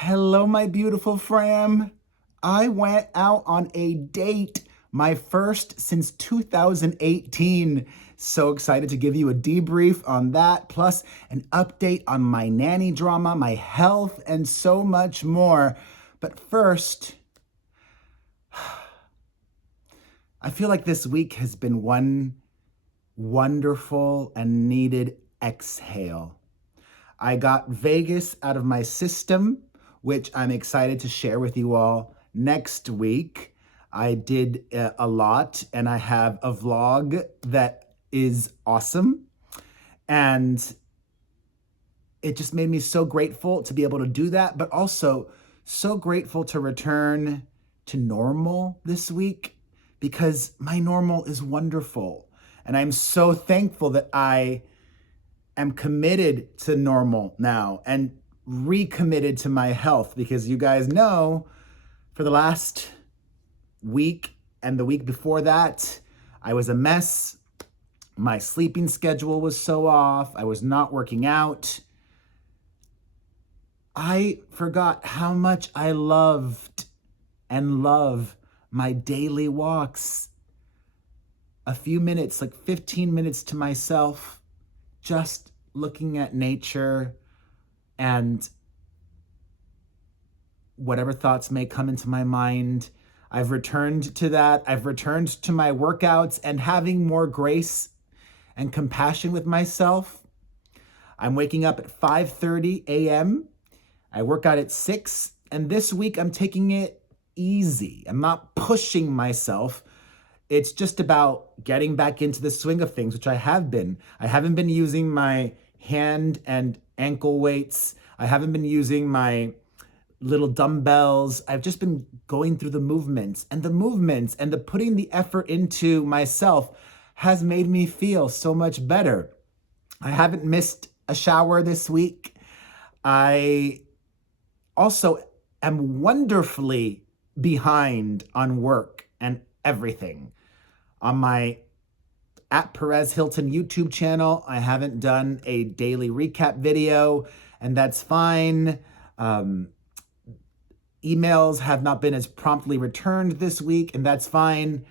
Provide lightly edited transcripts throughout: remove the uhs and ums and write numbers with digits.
Hello, my beautiful fam. I went out on a date, my first since 2018. So excited to give you a debrief on that, plus an update on my nanny drama, my health, and so much more. But first, I feel like this week has been one wonderful and needed exhale. I got Vegas out of my system, which I'm excited to share with you all next week. I did a lot, and I have a vlog that is awesome. And it just made me so grateful to be able to do that, but also so grateful to return to normal this week because my normal is wonderful. And I'm so thankful that I am committed to normal now and recommitted to my health because you guys know for the last week and the week before that, I was a mess. My sleeping schedule was so off. I was not working out. I forgot how much I loved and love my daily walks. A few minutes, like 15 minutes to myself, just looking at nature and whatever thoughts may come into my mind. I've returned to that. I've returned to my workouts and having more grace and compassion with myself. I'm waking up at 5:30 a.m. I work out at 6, and this week I'm taking it easy. I'm not pushing myself. It's just about getting back into the swing of things, which I have been. I haven't been using my hand and ankle weights. I haven't been using my little dumbbells. I've just been going through the movements and the putting the effort into myself has made me feel so much better. I haven't missed a shower this week. I also am wonderfully behind on work and everything. On my at Perez Hilton YouTube channel, I haven't done a daily recap video, and that's fine. Emails have not been as promptly returned this week, and that's fine.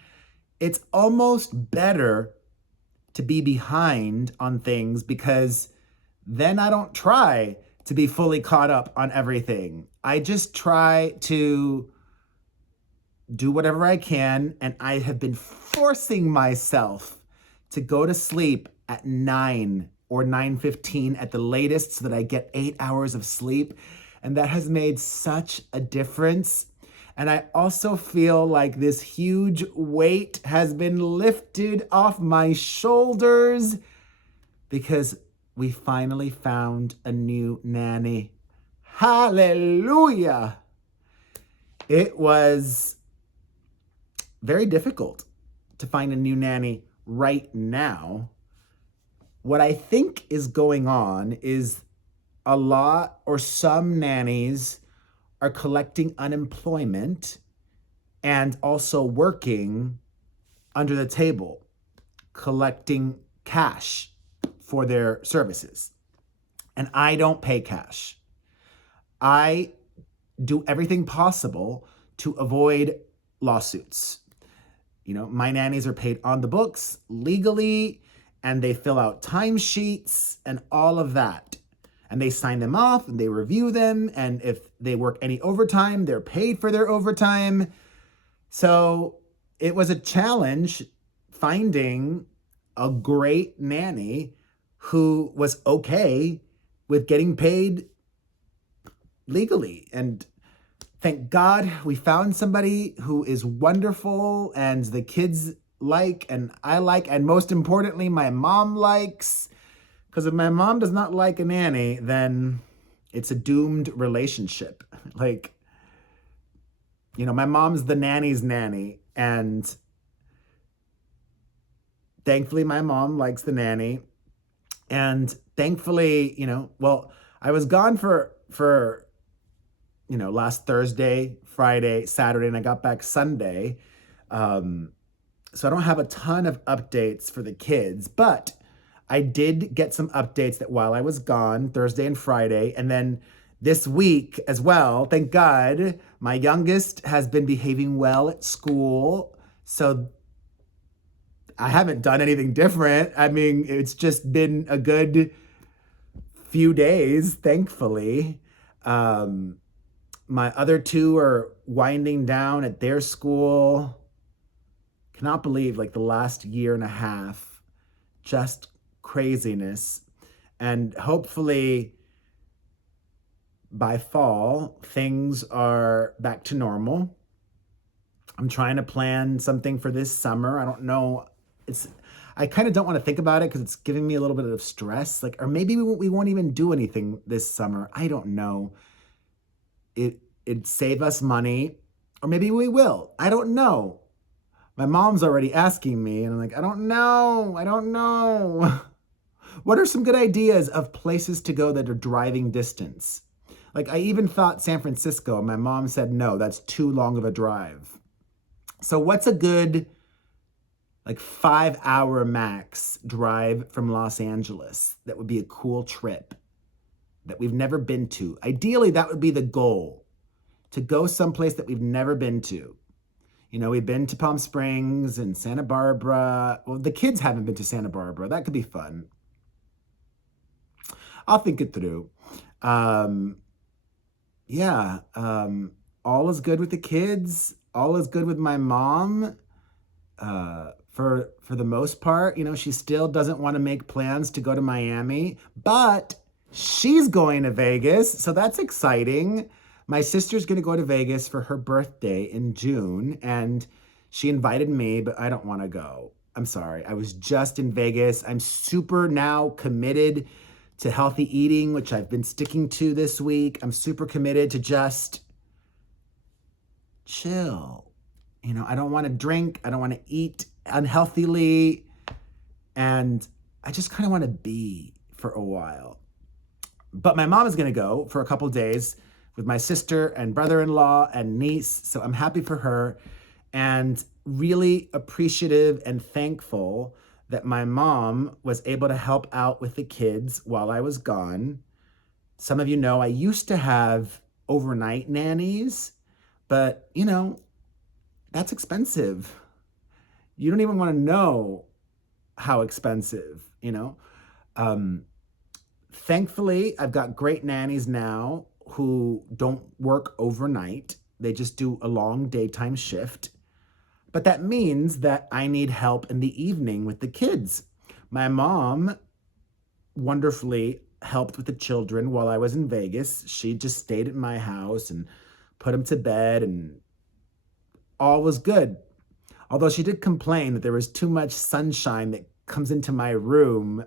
It's almost better to be behind on things because then I don't try to be fully caught up on everything. I just try to do whatever I can, and I have been forcing myself to go to sleep at 9 or 9:15 at the latest so that I get 8 hours of sleep, and that has made such a difference. And I also feel like this huge weight has been lifted off my shoulders because we finally found a new nanny. Hallelujah! It was very difficult to find a new nanny right now. What I think is going on is a lot or some nannies are collecting unemployment and also working under the table, collecting cash for their services. And I don't pay cash. I do everything possible to avoid lawsuits. You know, my nannies are paid on the books legally, and they fill out timesheets and all of that. And they sign them off and they review them. And if they work any overtime, they're paid for their overtime. So it was a challenge finding a great nanny who was okay with getting paid legally. And thank God we found somebody who is wonderful and the kids like and I like, and most importantly, my mom likes. Because if my mom does not like a nanny, then it's a doomed relationship. Like, you know, my mom's the nanny's nanny, and thankfully my mom likes the nanny. And thankfully, you know, well, I was gone for last Thursday, Friday, Saturday, and I got back Sunday. So I don't have a ton of updates for the kids, but I did get some updates that while I was gone Thursday and Friday, and then This week as well, thank God, my youngest has been behaving well at school. So I haven't done anything different. I mean, it's just been a good few days, thankfully. Um, my other two are winding down at their school. Cannot believe like the last year and a half, just craziness. And hopefully by fall, things are back to normal. I'm trying to plan something for this summer. I don't know. I kind of don't want to think about it because it's giving me a little bit of stress. Like, or maybe we won't even do anything this summer. I don't know. It'd save us money, or maybe we will. I don't know. My mom's already asking me, and I'm like, I don't know. I don't know. What are some good ideas of places to go that are driving distance? Like, I even thought San Francisco, and my mom said, no, that's too long of a drive. So what's a good, like 5 hour max drive from Los Angeles that would be a cool trip that we've never been to? Ideally, that would be the goal, to go someplace that we've never been to. You know, we've been to Palm Springs and Santa Barbara. Well, the kids haven't been to Santa Barbara. That could be fun. I'll think it through. Yeah, all is good with the kids. All is good with my mom. For the most part, you know, she still doesn't want to make plans to go to Miami, but she's going to Vegas, so that's exciting. My sister's going to go to Vegas for her birthday in June, and she invited me, but I don't want to go. I'm sorry. I was just in Vegas. I'm super now committed to healthy eating, which I've been sticking to this week. I'm super committed to just chill. You know, I don't want to drink. I don't want to eat unhealthily. And I just kind of want to be for a while. But my mom is going to go for a couple days with my sister and brother-in-law and niece. So I'm happy for her and really appreciative and thankful that my mom was able to help out with the kids while I was gone. Some of you know I used to have overnight nannies, but you know, that's expensive. You don't even want to know how expensive, you know? Thankfully, I've got great nannies now who don't work overnight. They just do a long daytime shift. But that means that I need help in the evening with the kids. My mom wonderfully helped with the children while I was in Vegas. She just stayed at my house and put them to bed, and all was good. Although she did complain that there was too much sunshine that comes into my room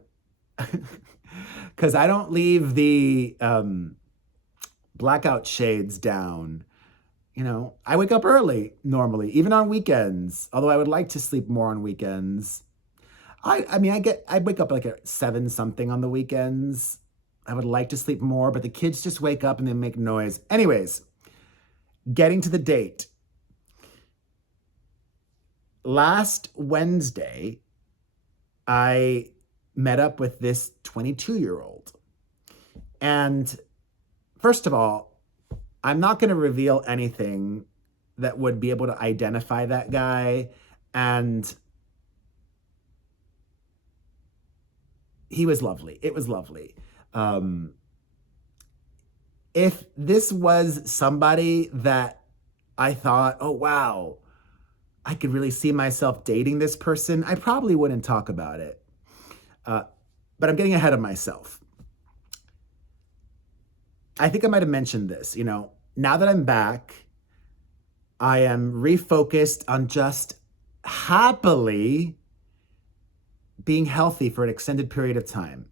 because I don't leave the blackout shades down. You know, I wake up early normally, even on weekends, although I would like to sleep more on weekends. I mean, I wake up like at 7 something on the weekends. I would like to sleep more, but the kids just wake up and they make noise. Anyways, getting to the date. Last Wednesday, I met up with this 22-year-old. And first of all, I'm not going to reveal anything that would be able to identify that guy. And he was lovely. It was lovely. If this was somebody that I thought, oh, wow, I could really see myself dating this person, I probably wouldn't talk about it. But I'm getting ahead of myself. I think I might have mentioned this, you know, now that I'm back, I am refocused on just happily being healthy for an extended period of time.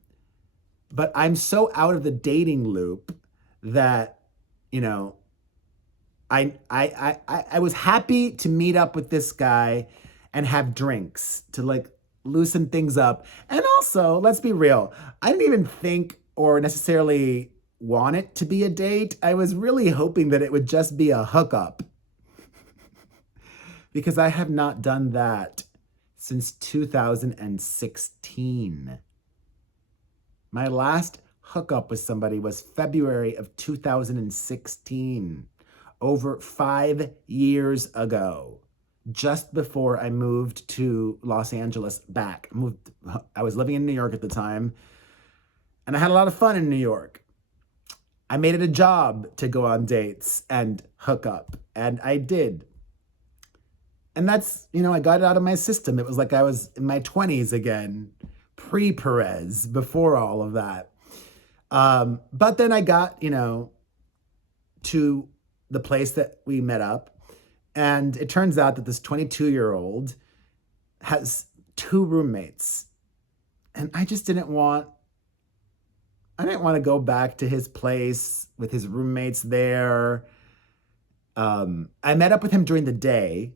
But I'm so out of the dating loop that, you know, I was happy to meet up with this guy and have drinks to like loosen things up. And also, let's be real, I didn't even think or necessarily want it to be a date. I was really hoping that it would just be a hookup because I have not done that since 2016. My last hook up with somebody was February of 2016, over 5 years ago, just before I moved to Los Angeles back. I was living in New York at the time, and I had a lot of fun in New York. I made it a job to go on dates and hook up, and I did. And that's, I got it out of my system. It was like I was in my 20s again, pre-Perez, before all of that. But then I got, to the place that we met up, and it turns out that this 22-year-old has 2 roommates. And I just didn't want to go back to his place with his roommates there. I met up with him during the day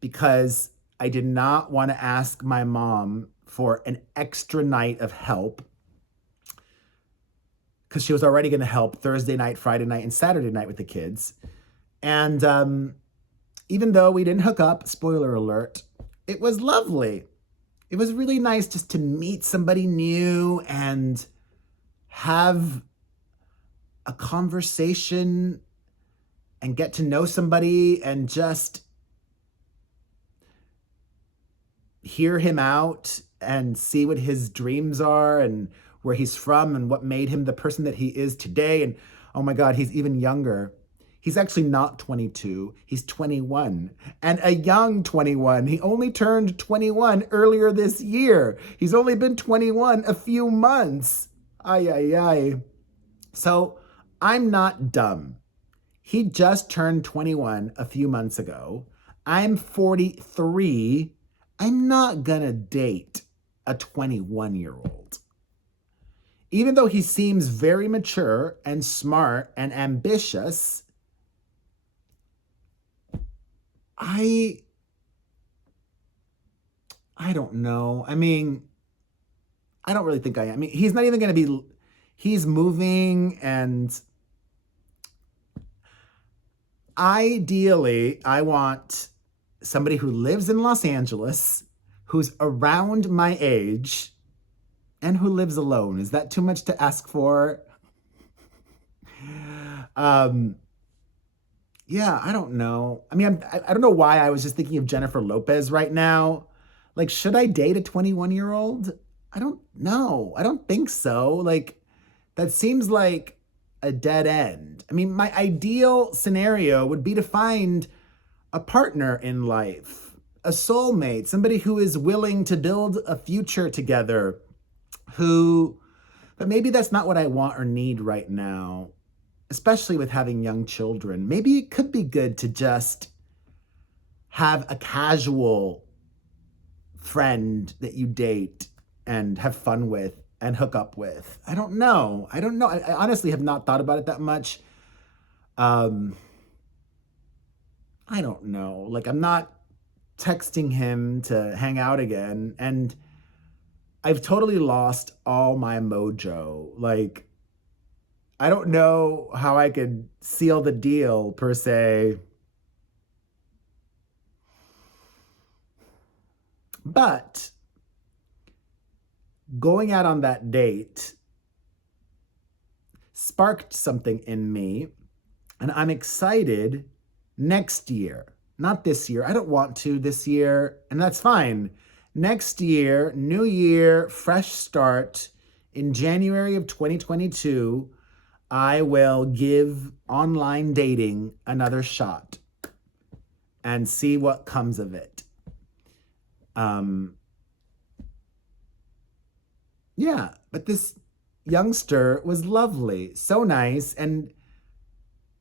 because I did not want to ask my mom for an extra night of help, because she was already going to help Thursday night, Friday night, and Saturday night with the kids. And even though we didn't hook up, spoiler alert, it was lovely. It was really nice just to meet somebody new and have a conversation and get to know somebody and just hear him out and see what his dreams are and where he's from and what made him the person that he is today. And oh my God, he's even younger. He's actually not 22, he's 21, and a young 21. He only turned 21 earlier this year. He's only been 21 a few months. Ay, ay, ay. So I'm not dumb. He just turned 21 a few months ago. I'm 43. I'm not gonna date a 21-year-old. Even though he seems very mature and smart and ambitious, I don't know. I mean, I don't really think I am. I mean, he's not even going to be, he's moving, and ideally, I want somebody who lives in Los Angeles, who's around my age, and who lives alone. Is that too much to ask for? Yeah, I don't know. I mean, I don't know why I was just thinking of Jennifer Lopez right now. Like, should I date a 21-year-old? I don't know. I don't think so. Like, that seems like a dead end. I mean, my ideal scenario would be to find a partner in life, a soulmate, somebody who is willing to build a future together, but maybe that's not what I want or need right now, especially with having young children. Maybe it could be good to just have a casual friend that you date and have fun with and hook up with. I don't know. I honestly have not thought about it that much. I don't know. Like, I'm not texting him to hang out again, and I've totally lost all my mojo. Like, I don't know how I could seal the deal, per se. But going out on that date sparked something in me, and I'm excited next year. Not this year. I don't want to this year, and that's fine. Next year, new year, fresh start. In January of 2022, I will give online dating another shot and see what comes of it. Yeah, but this youngster was lovely, so nice, and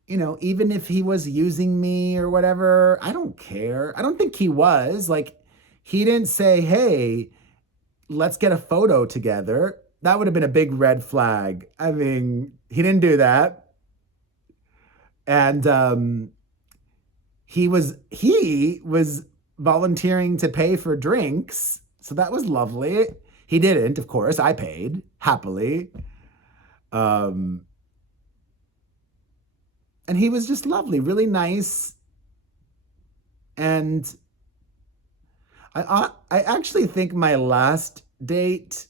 even if he was using me or whatever, I don't care. I don't think he was. Like, he didn't say, hey, let's get a photo together. That would have been a big red flag. I mean, he didn't do that. And he was volunteering to pay for drinks. So that was lovely. He didn't, of course. I paid happily. And he was just lovely, really nice. And I actually think my last date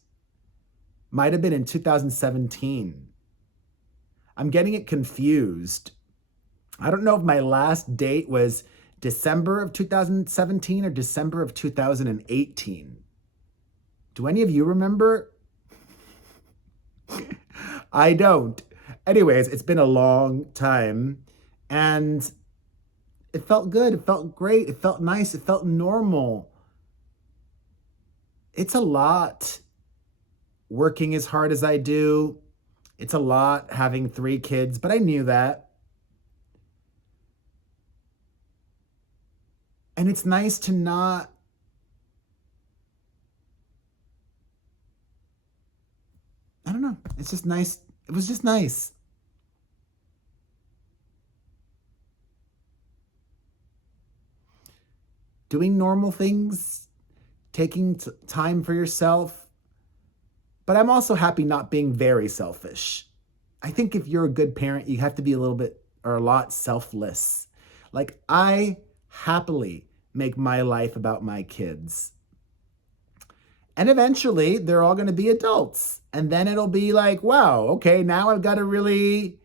Might have been in 2017. I'm getting it confused. I don't know if my last date was December of 2017 or December of 2018. Do any of you remember? I don't. Anyways, it's been a long time and it felt good. It felt great. It felt nice. It felt normal. It's a lot working as hard as I do. It's a lot having 3 kids, but I knew that. And it's nice to not, I don't know. It's just nice. It was just nice. Doing normal things, taking time for yourself. But I'm also happy not being very selfish. I think if you're a good parent, you have to be a little bit or a lot selfless. Like, I happily make my life about my kids. And eventually they're all going to be adults. And then it'll be like, wow, okay, now I've got to really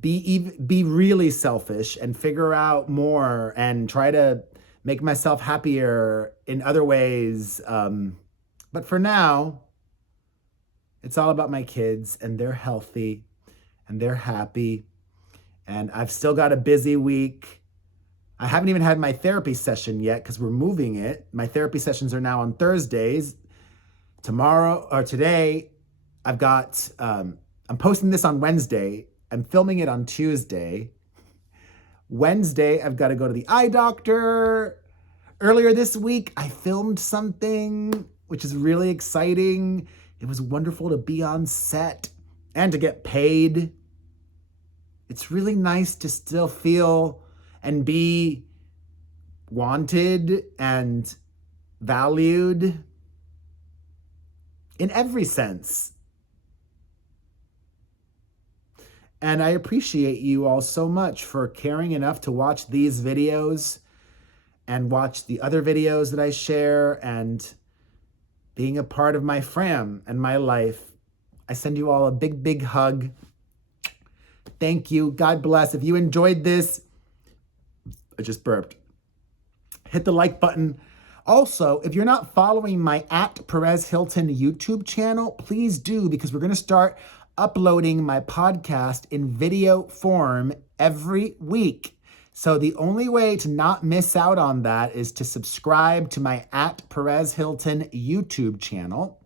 be really selfish and figure out more and try to make myself happier in other ways. But for now, it's all about my kids, and they're healthy and they're happy. And I've still got a busy week. I haven't even had my therapy session yet because we're moving it. My therapy sessions are now on Thursdays. Tomorrow or today, I'm posting this on Wednesday. I'm filming it on Tuesday. Wednesday, I've got to go to the eye doctor. Earlier this week, I filmed something, which is really exciting. It was wonderful to be on set and to get paid. It's really nice to still feel and be wanted and valued in every sense. And I appreciate you all so much for caring enough to watch these videos and watch the other videos that I share and being a part of my fam and my life. I send you all a big, big hug. Thank you. God bless. If you enjoyed this, I just burped. Hit the like button. Also, if you're not following my @Perez Hilton YouTube channel, please do, because we're going to start uploading my podcast in video form every week. So the only way to not miss out on that is to subscribe to my @Perez Hilton YouTube channel.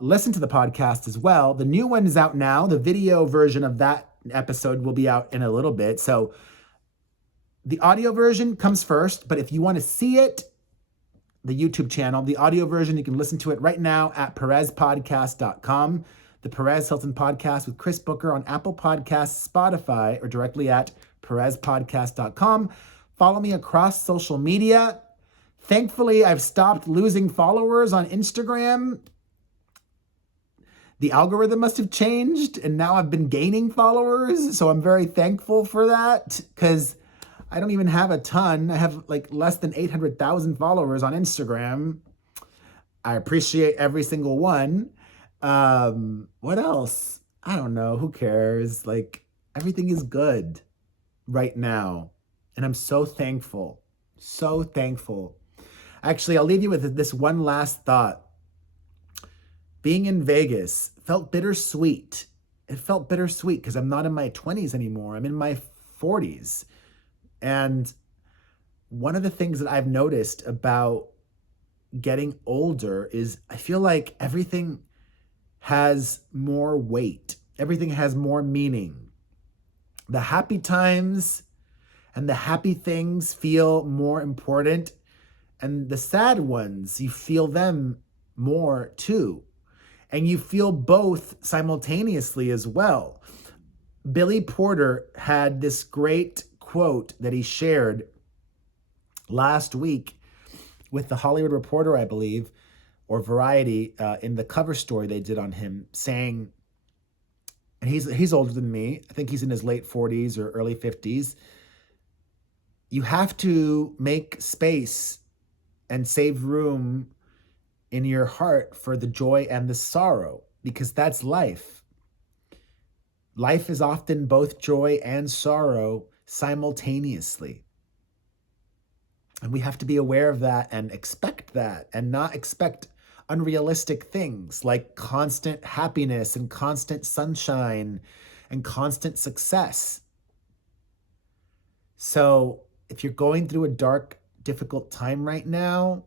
Listen to the podcast as well. The new one is out now. The video version of that episode will be out in a little bit. So the audio version comes first, but if you want to see it, the YouTube channel, the audio version, you can listen to it right now at perezpodcast.com. The Perez Hilton Podcast with Chris Booker on Apple Podcasts, Spotify, or directly at perezpodcast.com. Follow me across social media. Thankfully, I've stopped losing followers on Instagram. The algorithm must have changed, and now I've been gaining followers. So I'm very thankful for that, because I don't even have a ton. I have like less than 800,000 followers on Instagram. I appreciate every single one. What else? I don't know. Who cares? Like, everything is good right now. And I'm so thankful. So thankful. Actually, I'll leave you with this one last thought. Being in Vegas felt bittersweet. It felt bittersweet because I'm not in my 20s anymore. I'm in my 40s. And one of the things that I've noticed about getting older is I feel like everything has more weight. Everything has more meaning. The happy times and the happy things feel more important. And the sad ones, you feel them more too. And you feel both simultaneously as well. Billy Porter had this great quote that he shared last week with the Hollywood Reporter, I believe, or Variety, in the cover story they did on him, saying, and he's older than me, I think he's in his late 40s or early 50s, you have to make space and save room in your heart for the joy and the sorrow, because that's life. Life is often both joy and sorrow simultaneously. And we have to be aware of that and expect that, and not expect unrealistic things like constant happiness and constant sunshine and constant success. So if you're going through a dark, difficult time right now,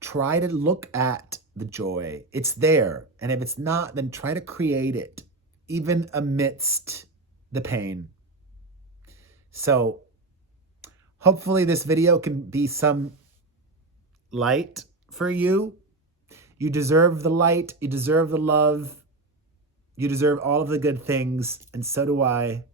try to look at the joy. It's there. And if it's not, then try to create it, even amidst the pain. So hopefully this video can be some light for you. You deserve the light. You deserve the love. You deserve all of the good things. And so do I.